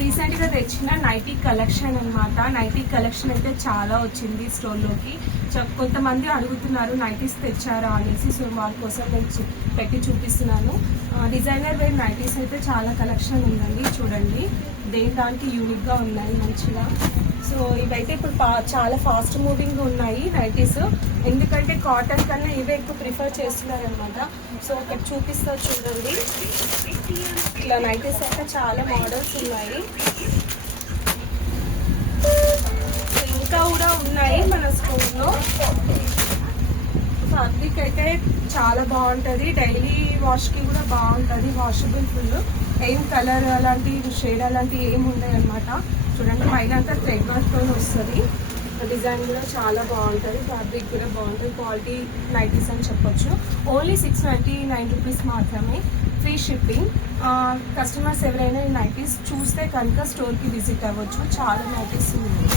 రీసెంట్గా తెచ్చిన nightie collection అన్నమాట. నైటీ కలెక్షన్ అయితే చాలా వచ్చింది స్టోర్లోకి. కొంతమంది అడుగుతున్నారు నైటీస్ తెచ్చారా అనేసి. సో వాళ్ళ కోసం నేను పెట్టి చూపిస్తున్నాను. డిజైనర్ వేర్ నైటీస్ అయితే చాలా కలెక్షన్ ఉందండి. చూడండి, దానికి యూనిక్గా ఉన్నాయి మంచిగా. సో ఇవైతే ఇప్పుడు చాలా ఫాస్ట్ మూవింగ్ ఉన్నాయి నైటీస్. ఎందుకంటే కాటన్ కన్నా ఇవే ఎక్కువ ప్రిఫర్ చేస్తున్నారు అనమాట. సో ఒకటి చూపిస్తా చూడండి. ఇలా నైటీస్ అయితే చాలా మోడల్స్ ఉన్నాయి. ఇంకా కూడా ఉన్నాయి మన స్కూల్లో. ఫ్యాబ్రిక్ అయితే చాలా బాగుంటుంది, డైలీ వాష్కి కూడా బాగుంటుంది. వాషబుల్ ఫుల్, ఏం కలర్ అలాంటి షేడ్ అలాంటివి ఏమి ఉన్నాయి అనమాట. చూడండి, పైన అంతా థ్రెడ్ వర్క్తో వస్తుంది. డిజైన్ కూడా చాలా బాగుంటుంది, ఫ్యాబ్రిక్ కూడా బాగుంటుంది. క్వాలిటీ నైటీస్ అని చెప్పొచ్చు. ఓన్లీ 699 రూపీస్ మాత్రమే, ఫ్రీ షిప్పింగ్. కస్టమర్స్ ఎవరైనా ఈ నైటీస్ చూస్తే కనుక స్టోర్కి విజిట్ అవ్వచ్చు. చాలా నైటీస్ ఉన్నాయి.